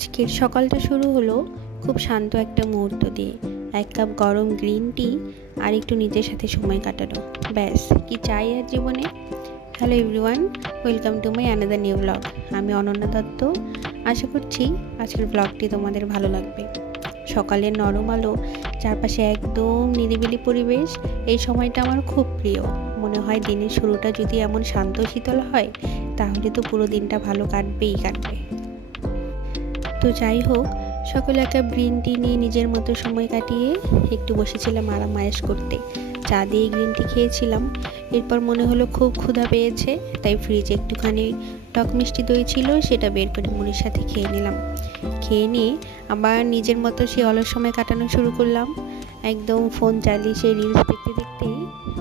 আজকের সকালটা শুরু হলো খুব শান্ত একটা মুহূর্ত দিয়ে। এক কাপ গরম গ্রিন টি আর একটু নিজের সাথে সময় কাটানো, ব্যাস কি চাই আর জীবনে। Hello everyone, welcome to my another new blog. আমি অনন্যা দত্ত। আশা করছি আজকের ব্লগটি তোমাদের ভালো লাগবে। সকালের নরম আলো, চারপাশে একদম নিরিবিলি পরিবেশ, এই সময়টা আমার খুব প্রিয়। মনে হয় দিনের শুরুটা যদি এমন শান্ত শীতল হয় তাহলে তো পুরো দিনটা ভালো কাটবেই কাটবে। তো যাই হোক, সকালে এক কাপ গ্রিন টি নিয়ে নিজের মতো সময় কাটিয়ে একটু বসেছিলাম আরাম আয়েশ করতে। চা দিয়ে গ্রিন টি খেয়েছিলাম। এরপর মনে হলো খুব ক্ষুধা পেয়েছে, তাই ফ্রিজে একটুখানি টক মিষ্টি দই ছিল, সেটা বের করে মুড়ির সাথে খেয়ে নিলাম। খেয়ে নিয়ে আবার নিজের মতো সেই অলস সময় কাটানো শুরু করলাম। একদম ফোন চালিয়ে সেই রিলস দেখতে দেখতেই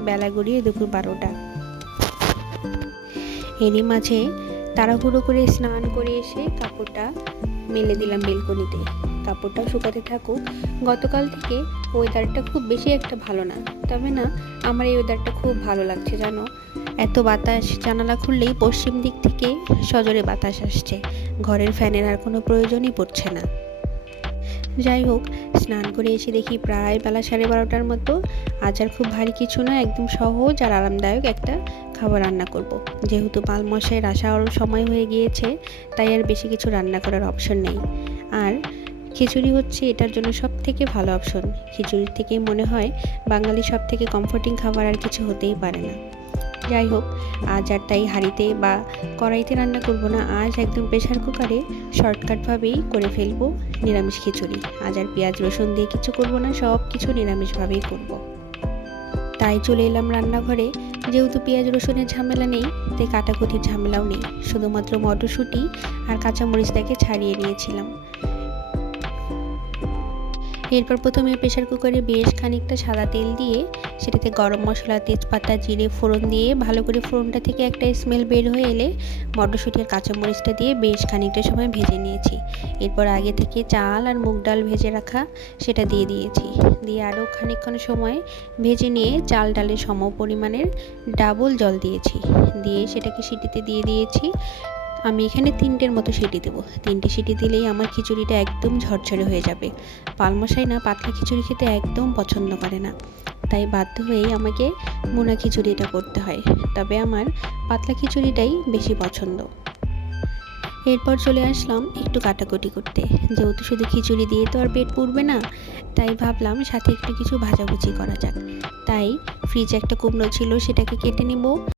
বেলা গড়িয়ে দুপুর 12টা। এরই মাঝে তাড়াহুড়ো করে স্নান করে এসে কাপড়টা মেলে দিলাম বেলকনিতে। কাপড়টাও শুকাতে থাকুক। গতকাল থেকে ওয়েদারটা খুব বেশি একটা ভালো না, তবে না আমার এই ওয়েদারটা খুব ভালো লাগছে জানো। এত বাতাস, জানালা খুললেই পশ্চিম দিক থেকে সজোরে বাতাস আসছে। ঘরের ফ্যানের আর কোনো প্রয়োজনই পড়ছে না। যাই হোক, স্নান করে এসে দেখি প্রায় বেলা 12:30টার মতো। আজ আর খুব ভারী কিছু না, একদম সহজ আর আরামদায়ক একটা খাবার রান্না করব। যেহেতু পালমশাইয়ের আসার সময় হয়ে গিয়েছে, তাই আর বেশি কিছু রান্না করার অপশন নেই। আর খিচুড়ি হচ্ছে এটার জন্য সব থেকে ভালো অপশন। খিচুড়ির থেকে মনে হয় বাঙালি সব থেকে কমফোর্টিং খাবার আর কিছু হতেই পারে না। যাই হোক, আজ আর তাই হাঁড়িতে বা কড়াইতে রান্না করব না, আজ একদম প্রেশার কুকারে শর্টকাটভাবেই করে ফেলবো নিরামিষ খিচুড়ি। আজ আর পেঁয়াজ রসুন দিয়ে কিছু করব না, সব কিছু নিরামিষভাবেই করব। তাই চলে এলাম রান্নাঘরে। যেহেতু পেঁয়াজ রসুনের ঝামেলা নেই, তাই কাটাকুটির ঝামেলাও নেই। শুধুমাত্র মটরশুঁটি আর কাঁচামরিচটাকে ছাড়িয়ে নিয়েছিলাম। এরপর প্রথমে প্রেশার কুকারে বেশ খানিকটা সাদা তেল দিয়ে সেটাতে গরম মশলা, তেজপাতা, জিরে ফোড়ন দিয়ে ভালো করে ফোড়নটা থেকে একটা স্মেল বের হয়ে এলে মটরশুঁটি আর কাঁচামরিচটা দিয়ে বেশ খানিকটা সময় ভেজে নিয়েছি। এরপর আগে থেকে চাল আর মুগ ডাল ভেজে রাখা সেটা দিয়ে দিয়েছি। দিয়ে আরও খানিকক্ষণ সময় ভেজে নিয়ে চাল ডালের সম পরিমাণের ডাবল জল দিয়েছি। দিয়ে সেটাকে সিটিতে দিয়ে দিয়েছি। আমি এখানে 3টের মতো সিটি দেবো। 3টে সিটি দিলেই আমার খিচুড়িটা একদম ঝরঝরে হয়ে যাবে। পালমশাই না পাতলা খিচুড়ি খেতে একদম পছন্দ করে না, তাই বাধ্য হয়েই আমাকে মুনা খিচুড়িটা করতে হয়। তবে আমার পাতলা খিচুড়িটাই বেশি পছন্দ। এরপর চলে আসলাম একটু কাটাকুটি করতে। যেহেতু শুধু খিচুড়ি দিয়ে তো আর পেট পুরবে না, তাই ভাবলাম সাথে একটু কিছু ভাজাভুজি করা যাক। তাই ফ্রিজে একটা কুমড়ো ছিল, সেটাকে কেটে নিব।